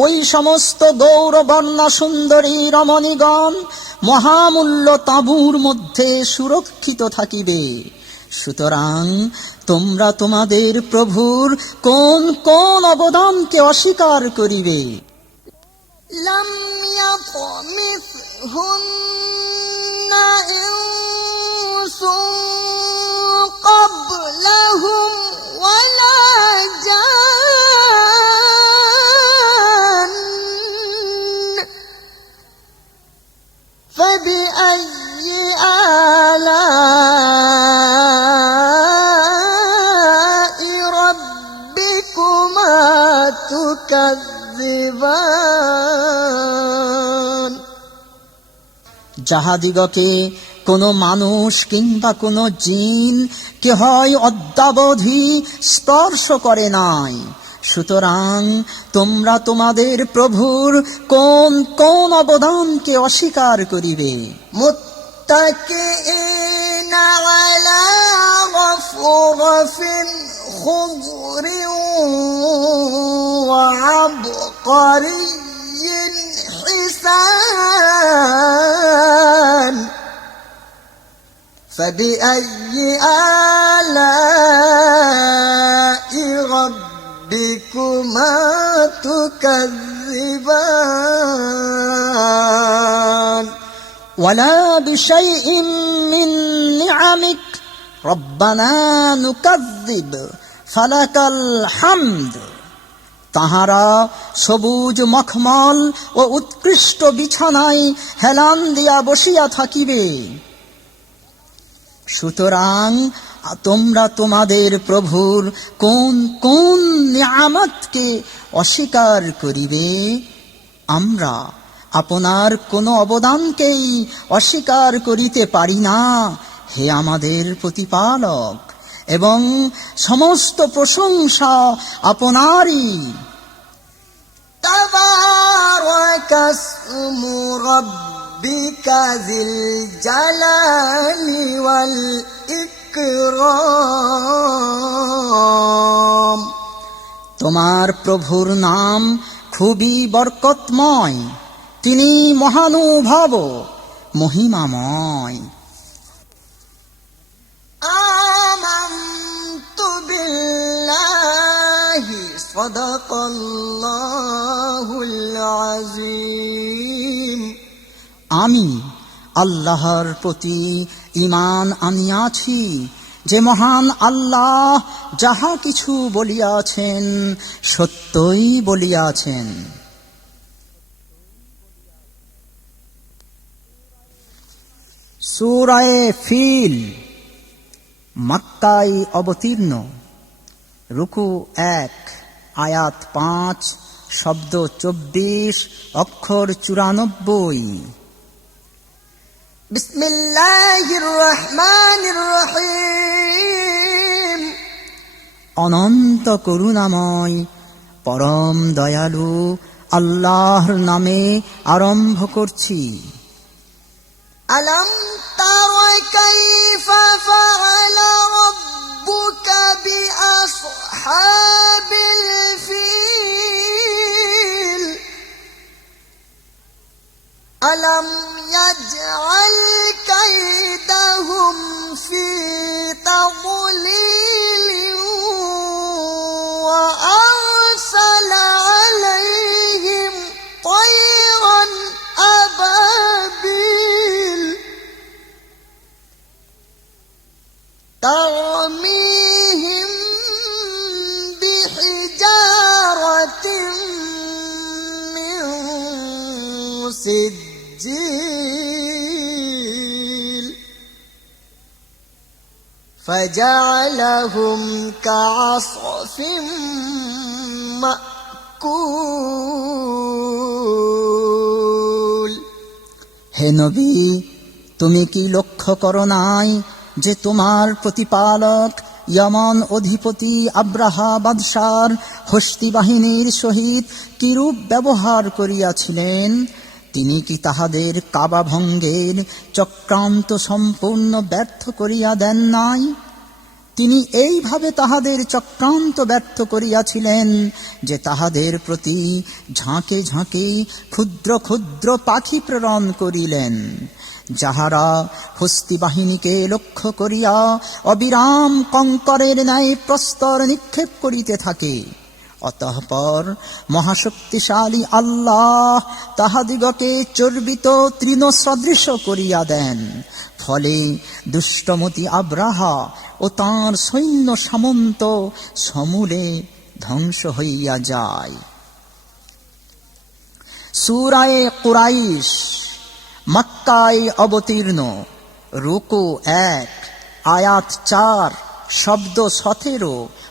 ওই সমস্ত গৌরবর্ণা সুন্দরী রমণীগণ মহামূল্য তাঁবুর মধ্যে সুরক্ষিত থাকিবে সুতরাং তোমরা তোমাদের প্রভুর কোন কোন অবদানকে অস্বীকার করিবে لم يطمثهن إنس قبلهم যাহাদিগকে কোনো মানুষ কিংবা কোনো জিন কে হয় অদ্যাবধি স্পর্শ করে নাই সুতরাং তোমরা তোমাদের প্রভুর কোন কোন অবদানকে অস্বীকার করিবে متكئين على رفرف خضر وعبقري حسان فبأي آلاء ربكما تكذبان؟ ولا بشيء من نعمك ربنا نكذب فلك الحمد. তাহারা সবুজ মখমল ও উৎকৃষ্ট বিছানায় হেলান দিয়া বসিয়া থাকিবে। সুতরাং তোমরা তোমাদের প্রভুর কোন কোন নিয়ামতকে অস্বীকার করিবে? আমরা আপনার কোনো অবদানকেই অস্বীকার করিতে পারি না, হে আমাদের প্রতিপালক। এবং সমস্ত প্রশংসা আপনারই تبارك اسم ربك ذي الجلال والإكرام তোমার প্রভুর নাম খুবই বরকতময় তিনি মহানুভব মহিমাময় بالله صدق الله العظيم আমি আল্লাহর প্রতি ইমান আনিয়াছি যে মহান আল্লাহ যাহা কিছু বলিয়াছেন সত্যই বলিয়াছেন সুরায়ে ফিল মাক্কায় অবতীর্ণ রুকু এক আয়াত পাঁচ শব্দ চব্বিশ অক্ষর চুরানব্বই بسم الله الرحمن الرحيم অনন্ত করুণাময় পরম দয়ালু আল্লাহর নামে আরম্ভ করছি ألم تر كيف فعل ربك بأصحاب الفيل. ألم يجعل كيدهم في تضليل وأرسل عليهم طيرا أبابيل. سجيل فجعلهم كعصف مأكول হে নবী তুমি কি লক্ষ্য করো নাই যে তোমার প্রতিপালক ইয়মন অধিপতি আব্রাহা বাদশার হস্তি বাহিনীর সহিত কিরূপ ব্যবহার করিয়াছিলেন তিনি কি তাহাদের কাবা ভঙ্গের চক্রান্ত সম্পূর্ণ ব্যর্থ করিয়া দেন নাই? তিনি এইভাবে তাহাদের চক্রান্ত ব্যর্থ করিয়াছিলেন যে তাহাদের প্রতি ঝাঁকে ঝাঁকে ক্ষুদ্র ক্ষুদ্র পাখি প্রেরণ করিলেন, যাহারা হস্তি বাহিনীকে লক্ষ্য করিয়া অবিরাম কঙ্করের ন্যায় প্রস্তর নিক্ষেপ করিতে থাকে। অতঃপর মহাশক্তিশালী আল্লাহ তাহাদিগকে চর্বিত তৃণ সদৃশ করিয়া দেন। ফলে দুষ্টমতি আব্রাহা ও তাঁর সৈন্য সামন্ত সমূলে ধ্বংস হইয়া যায়। সুরায়ে কুরাইশ, মক্কায় অবতীর্ণ, রুকু এক, আয়াত চার, শব্দ সতেরো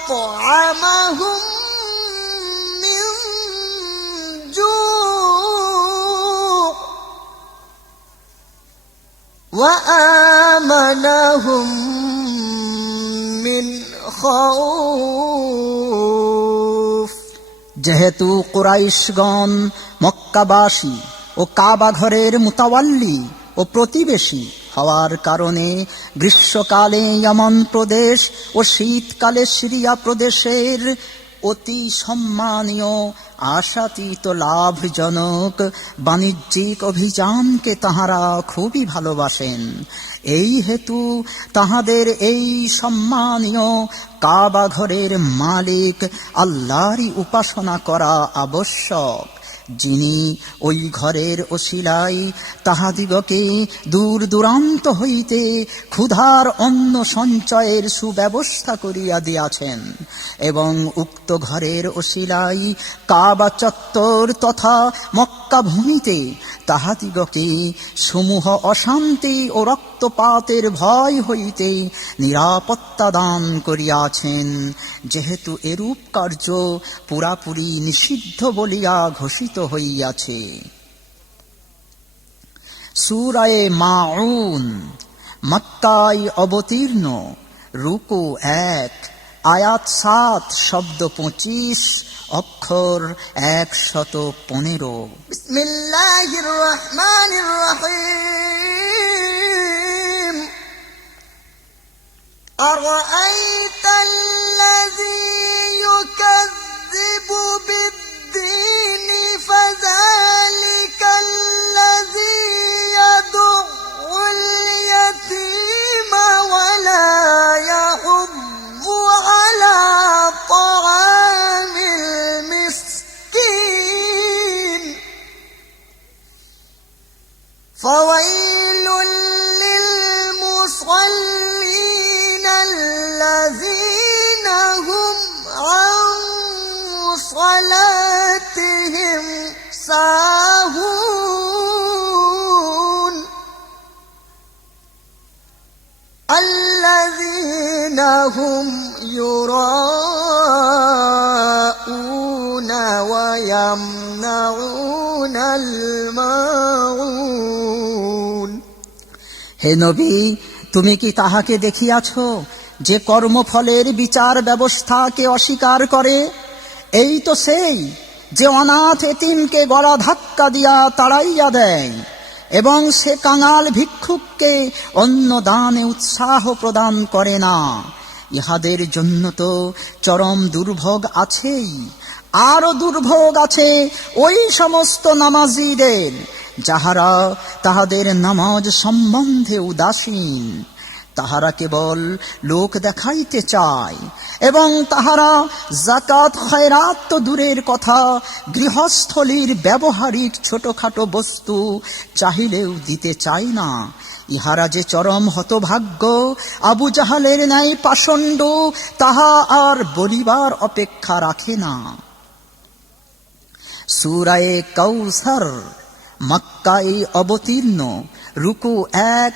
أطعمهم من جوع وآمنهم من خوف যেহেতু কুরাইশগণ মক্কাবাসী ও কাবা ঘরের মুতাওয়াল্লি ও প্রতিবেশী হওয়ার কারণে গ্রীষ্মকালে ইয়মন প্রদেশ ও শীতকালে সিরিয়া প্রদেশের অতি সম্মানীয়, আশাতীত, লাভজনক বাণিজ্যিক অভিযানকে তাহারা খুবই ভালোবাসেন। এই হেতু তাহাদের এই সম্মানীয় কাবা ঘরের মালিক আল্লাহরই উপাসনা করা আবশ্যক। যিনি ওই ঘরের ওসিলাই তাহাদিগকে দূর দূরান্ত হইতে ক্ষুধার অন্ন সঞ্চয়ের সুব্যবস্থা করিয়া দিয়াছেন এবং উক্ত ঘরের ওসিলাই কাবা চত্বর তথা মক্কা ভূমিতে তাহাদিগকে সমূহ অশান্তি ও রক্তপাতের ভয় হইতে নিরাপত্তা দান করিয়াছেন। যেহেতু এরূপ কার্য পুরাপুরি নিষিদ্ধ বলিয়া ঘোষিত হইয়াছে সুরায়ে মাউন মক্কায় অবতীর্ণ রুকু এক আয়াত সাত শব্দ পঁচিশ অক্ষর একশত পনেরো بسم الله الرحمن الرحيم أرأيت الذي يكذب بالدين فذلك الذين هم يراءون ويمنعون الماعون হে নবী তুমি কি তাহাকে দেখিয়াছ যে কর্মফলের বিচার ব্যবস্থাকে অস্বীকার করে এই তো সেই যে অনাথ এতিমকে গলা ধাক্কা দিয়া তাড়াইয়া দেয় এবং সে কাঙাল ভিক্ষুককে অন্য দানে উৎসাহ প্রদান করে না। ইহাদের জন্য তো চরম দুর্ভোগ আছেই। আরও দুর্ভোগ আছে ওই সমস্ত নামাজিদের, যাহারা তাহাদের নামাজ সম্বন্ধে উদাসীন। তাহারা কেবল লোক দেখাইতে চায়, এবং তাহারা জাকাত খয়রাত তো দূরের কথা, গৃহস্থলীর ব্যবহারিক ছোটখাটো বস্তু চাহিলেও দিতে চায় না। ইহারা যে চরম হতভাগ্য, আবু জাহালের ন্যায় পাষণ্ড, তাহা আর বলিবার অপেক্ষা রাখে না। সুরায়ে কৌসার মক্কায় অবতীর্ণ, রুকু এক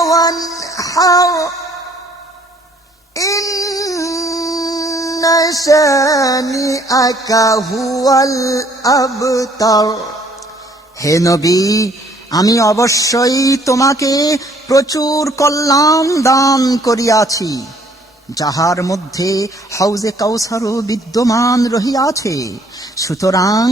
وانحر إن شانئك هو الأبتر হে নবী আমি অবশ্যই তোমাকে প্রচুর কল্যাণ দান করিয়াছি যাহার মধ্যে হাউজে কাউসারও বিদ্যমান রহিয়াছে সুতরাং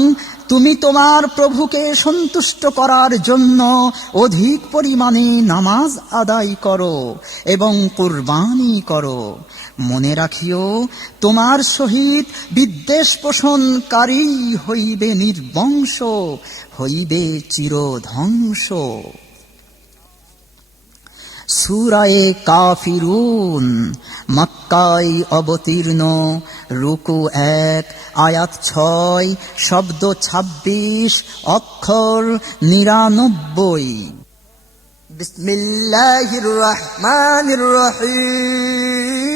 তুমি তোমার প্রভুকে সন্তুষ্ট করার জন্য অধিক পরিমাণে নামাজ আদায় করো এবং কুরবানি করো। মনে রাখিও, তোমার সহিত বিদ্বেষ পোষণকারী হইবে নির্বংশ, হইবে চিরধ্বংস। সুরায়ে কাফিরুন, মক্কায় অবতীর্ণ। রুকু এক, আয়াত ছয়, শব্দ ছাব্বিশ, অক্ষর নিরানব্বই। বিসমিল্লাহির রহমানির রহিম।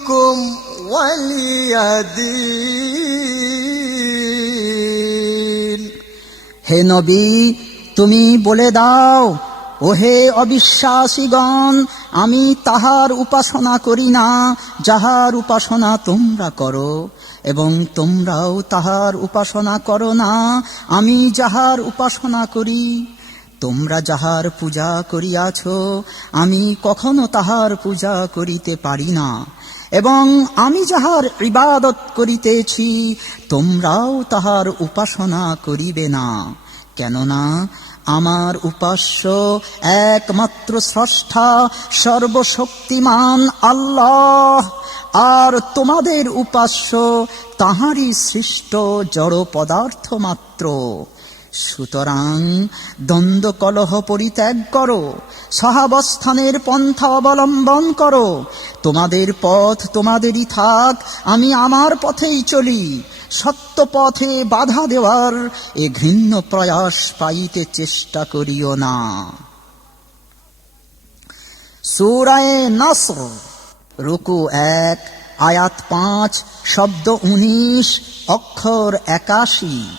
دينكم ولي دين হে নবী তুমি বলে দাও ওহে অবিশ্বাসীগণ আমি তাহার উপাসনা করি না যাহার উপাসনা তোমরা করো এবং তোমরাও তাহার উপাসনা করো না আমি যাহার উপাসনা করি তোমরা যাহার পূজা করিয়াছ আমি কখনো তাহার পূজা করিতে পারি না এবং আমি যাহার ইবাদত করিতেছি, তোমরাও তাহার উপাসনা করিবে না। কেননা আমার উপাস্য একমাত্র স্রষ্টা, সর্বশক্তিমান আল্লাহ। আর তোমাদের উপাস্য তাহারই সৃষ্ট জড় পদার্থ মাত্র সুতরাং দ্বন্দ্ব কলহ পরিত্যাগ করো, সহাবস্থানের পন্থা অবলম্বন করো, তোমাদের পথ তোমাদেরই থাক, আমি আমার পথেই চলি সত্য পথে বাধা দেওয়ার এ ঘৃণ্য প্রয়াস পাইতে চেষ্টা করিও না। সুরায়ে নাসর, রুকু এক, আয়াত পাঁচ, শব্দ উনিশ, অক্ষর একাশি।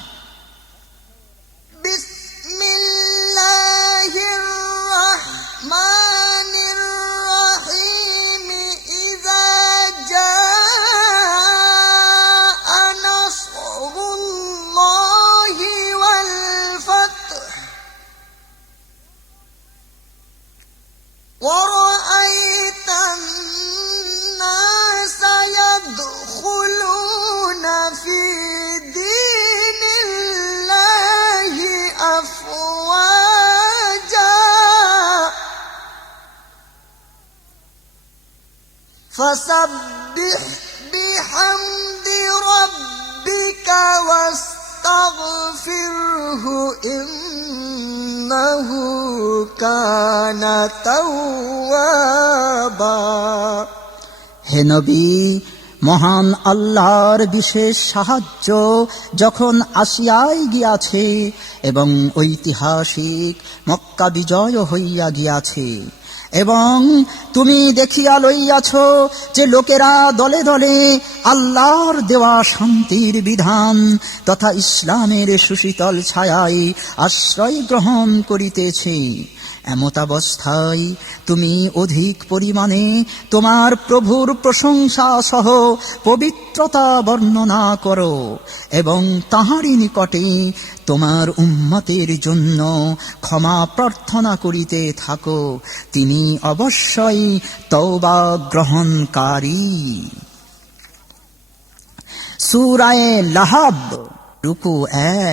فسبح بحمد ربك واستغفره إنه كان توابا হে নবী মহান আল্লাহর বিশেষ সাহায্য যখন আসিয়াই গিয়াছে এবং ঐতিহাসিক মক্কা বিজয় হইয়া গিয়াছে এবং তুমি দেখিয়া লইয়াছ যে লোকেরা দলে দলে আল্লাহর দেওয়া শান্তির বিধান তথা ইসলামের সুশীতল ছায়ায় আশ্রয় গ্রহণ করিতেছে। এমতাবস্থায় তুমি অধিক পরিমাণে তোমার প্রভুর প্রশংসা সহ পবিত্রতা বর্ণনা করো এবং তাহারই নিকটে তোমার উম্মতের জন্য ক্ষমা প্রার্থনা করিতে থাকো। তিনি অবশ্যই তওবা গ্রহণকারী। সুরায় লাহাব রুকু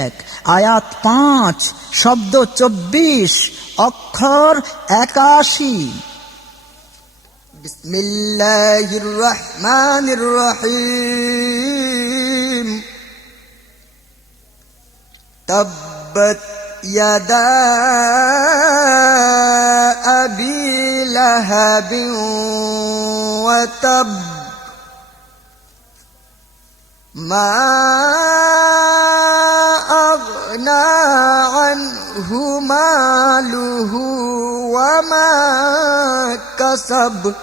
এক আয়াত পাঁচ শব্দ চব্বিশ অক্ষর একাশি بسم الله الرحمن الرحيم تبت يدا أبي لهب وتب ما أغنى عنه ماله وما كسب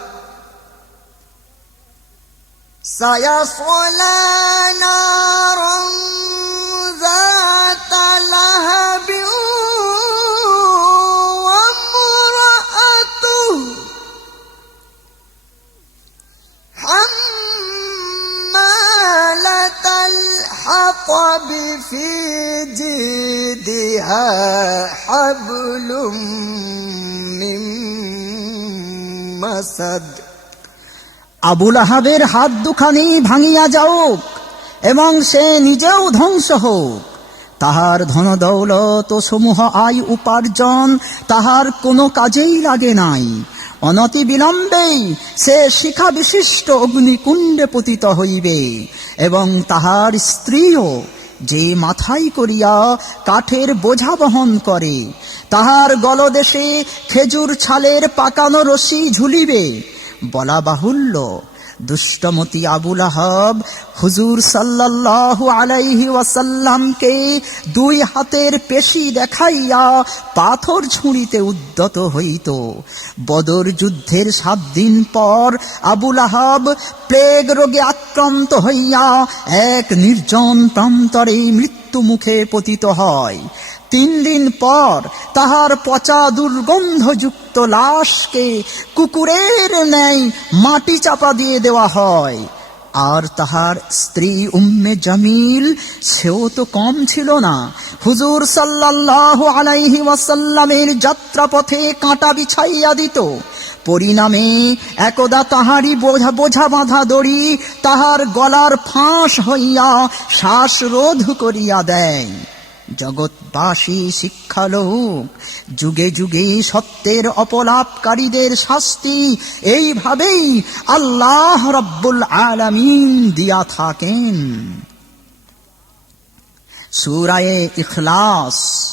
سيصلى نارا الحطب في جيدها حبل من مسد আবুল আহাবের হাত দুখানি ভাঙিয়া যাওক এবং সে নিজেও ধ্বংস হোক তাহার ধন দৌলত ও সমূহ আয় উপার্জন তাহার কোনো কাজেই লাগে নাই অনতি বিলম্বেই সে শিখা বিশিষ্ট অগ্নিকুণ্ডে পতিত হইবে এবং তাহার স্ত্রীও যে মাথায় করিয়া কাঠের বোঝা বহন করে, তাহার গলদেশে খেজুর ছালের পাকানো রশি ঝুলিবে। বলা বাহুল্য দুষ্টমতি আবুল আহাব হুজুর সাল্লাল্লাহু আলাইহি ওয়াসাল্লামকে দুই হাতের পেশি দেখাইয়া পাথর ছুঁড়িতে উদ্যত হইত। বদর যুদ্ধের সাত দিন পর আবুল আহাব প্লেগ রোগে আক্রান্ত হইয়া এক নির্জন প্রান্তরে মৃত্যু মুখে পতিত হয়। তিন দিন পর তাহার পচা দুর্গন্ধযুক্ত লাশকে কুকুরের ন্যায় মাটি চাপা দিয়ে দেওয়া হয়। আর তাহার স্ত্রী উম্মে জামিল, সেও তো কম ছিল না। হুজুর সাল্লাল্লাহু আলাইহি ওয়াসাল্লামের যাত্রাপথে কাঁটা বিছাইয়া দিত। পরিণামে একদা তাহারই বোঝা বোঝা বাঁধা দড়ি তাহার গলার ফাঁস হইয়া শ্বাসরোধ করিয়া দেয়। জগৎবাসী শিক্ষালোক, যুগে যুগে সত্যের অপলাপকারীদের শাস্তি, এইভাবেই আল্লাহ রব্বুল আলমিন দিয়া থাকেন। সুরায়ে ইখলাস,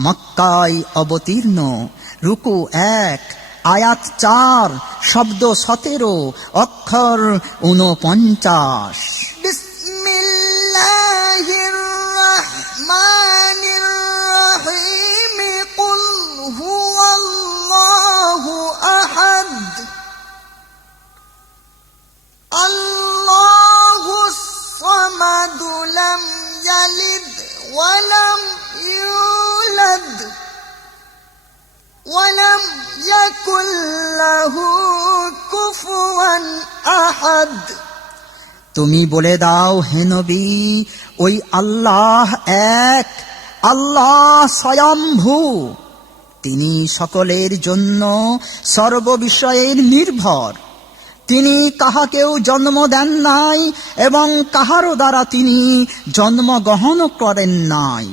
মক্কায় অবতীর্ণ, রুকু এক, আয়াত চার, শব্দ সতেরো, অক্ষর ঊনপঞ্চাশ। বিসমিল্লাহির রহমান ولم يولد ولم يكن له كفوا أحد তুমি বলে দাও হে নবী ওই আল্লাহ এক আল্লাহ স্বয়ম্ভু তিনি সকলের জন্য সর্ববিষয়ের নির্ভর তিনি কাহাকেও জন্ম দেন নাই এবং কাহারও দ্বারা তিনি জন্ম গ্রহণ করেন নাই।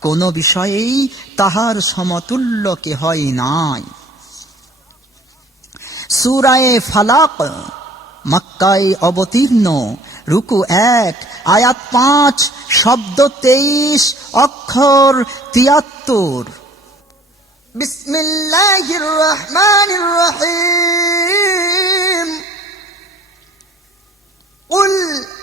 কোন বিষয়েই তাহার সমতুল্য কে হয় নাই। সুরায়ে ফালাক, মক্কায় অবতীর্ণ, রুকু এক, আয়াত পাঁচ, শব্দ তেইশ, অক্ষর তিয়াত্তর। বিসমিল্লাহির রহমানির রহিম।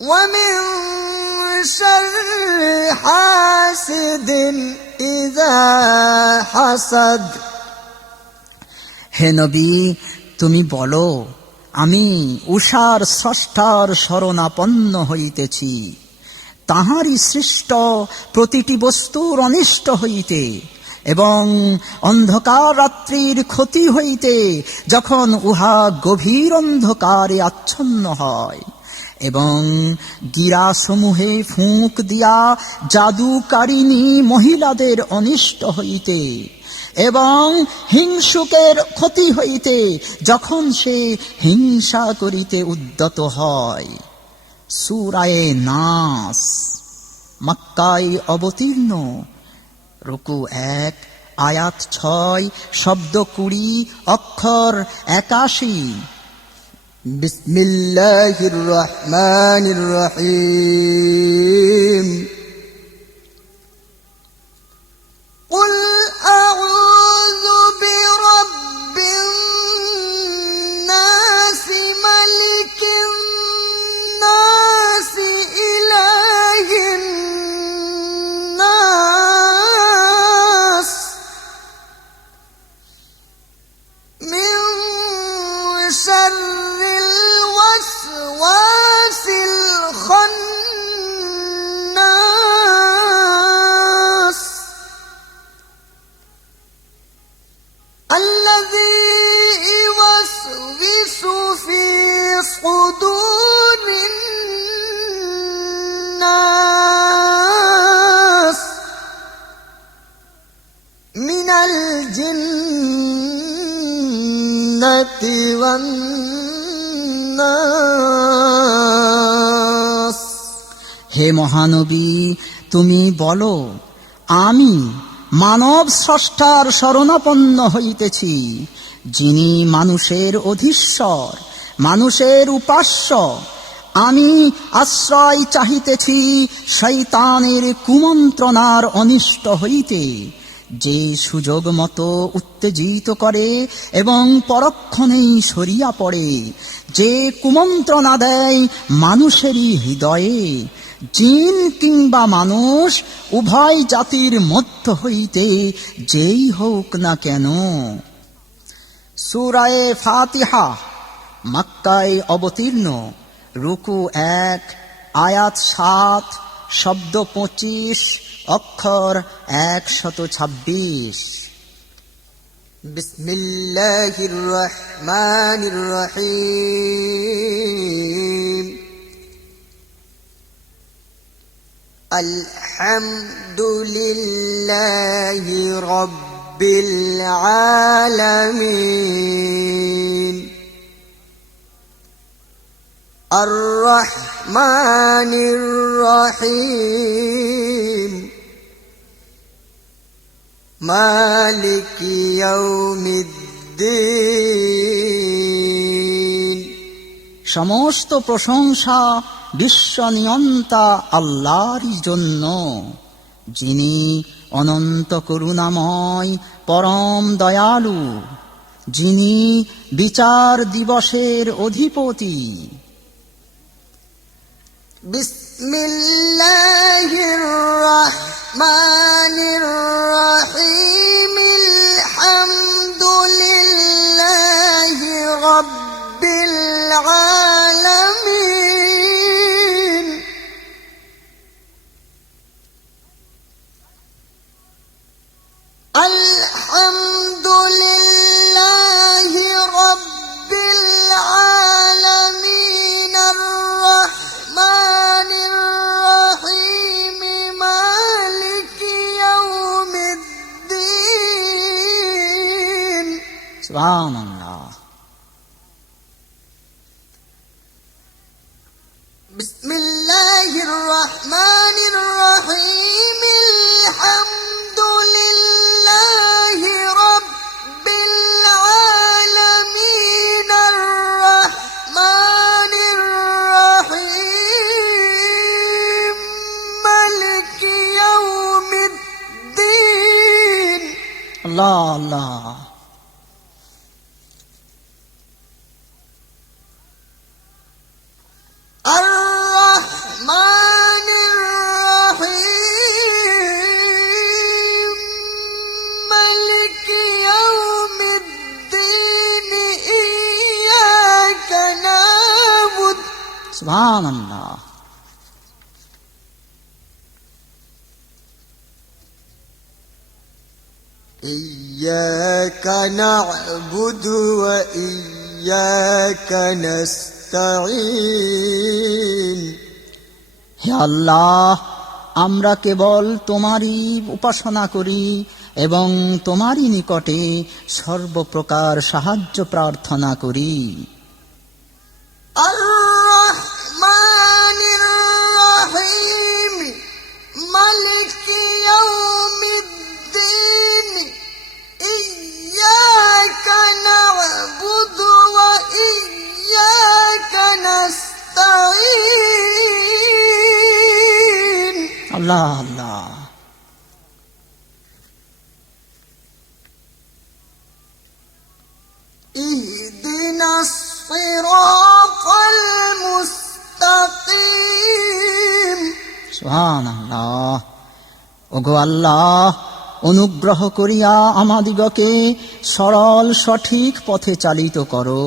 ومن شر حاسد إذا حسد হে নবী তুমি বলো আমি উষার স্রষ্টার শরণাপন্ন হইতেছি তাহারই সৃষ্ট প্রতিটি বস্তুর অনিষ্ট হইতে এবং অন্ধকার রাত্রির ক্ষতি হইতে যখন উহা গভীর অন্ধকারে আচ্ছন্ন হয় এবং গিরাসমূহে ফুঁক দিয়া জাদুকারিণী মহিলাদের অনিষ্ট হইতে এবং হিংসুকের ক্ষতি হইতে যখন সে হিংসা করিতে উদ্যত হয়। সুরায়ে নাস, মক্কায় অবতীর্ণ, রুকু এক, আয়াত ছয়, শব্দ কুড়ি, অক্ষর একাশি। بسم الله الرحمن الرحيم. قل أعوذ মানব স্রষ্টার শরণাপন্ন হইতেছি, যিনি মানুষের অধীশ্বর, মানুষের উপাস্য। আমি আশ্রয় চাহিতেছি শৈতানের কুমন্ত্রণার অনিষ্ট হইতে, যে সুযোগ মতো উত্তেজিত করে এবং পরক্ষণেই সরিয়া পড়ে, যে কুমন্ত্রণা দেয় মানুষেরই হৃদয়ে। জিন কিংবা মানুষ উভয় জাতির মধ্য হইতে যেই হোক না কেন সুরায়ে ফাতিহা মক্কায় অবতীর্ণ রুকু এক আয়াত সাত শব্দ পঁচিশ অক্ষর একশত ছাব্বিশ بسم الله الرحمن الرحيم الحمد لله رب العالمين الرحمن الرحيم مالك يوم الدين সমস্ত প্রশংসা বিশ্ব নিয়ন্তা আল্লাহর জন্য, যিনি অনন্ত করুণাময় পরম দয়ালু, যিনি বিচার দিবসের অধিপতি। বিস্মিল্লা রহমানির রহিম আলামিন الله الله. الرحمن الرحيم. ملك يوم الدين إياك نعبد. سبحان الله. نعبد وإياك نستعين হে আল্লাহ আমরা কেবল তোমারই উপাসনা করি এবং তোমারই নিকটে সর্বপ্রকার সাহায্য প্রার্থনা করি الرحمن আল্লাহ আল্লাহ اهدنا الصراط المستقيم সুহান আল্লাহ ওগো আল্লাহ অনুগ্রহ করিয়া আমাদিগকে সরল সঠিক পথে চালিত করো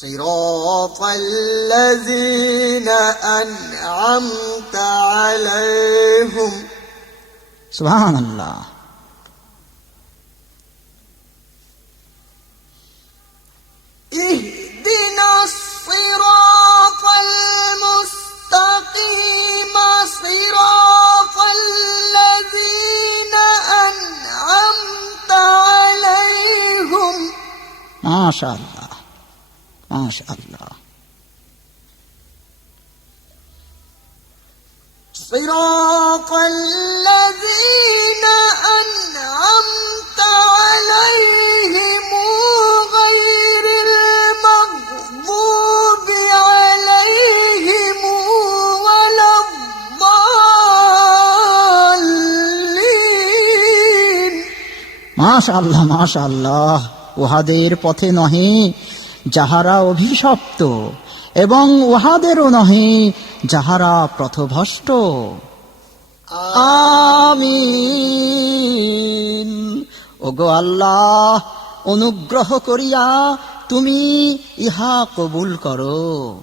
صراط الذين أنعمت عليهم. سبحان الله اهدنا الصراط المستقيم صراط الذين أنعمت عليهم. ما شاء الله. মাশাআল্লাহ صراط الذين أنعمت عليهم غير المغضوب عليهم ولا الضالين মাশাআল্লাহ মাশাআল্লাহ উহাদের পথে নহে যাহারা অভিশপ্ত এবং উহাদেরও নহে যাহারা প্রথভষ্ট। আমিন। ওগো আল্লাহ, অনুগ্রহ করিয়া তুমি ইহা কবুল করো।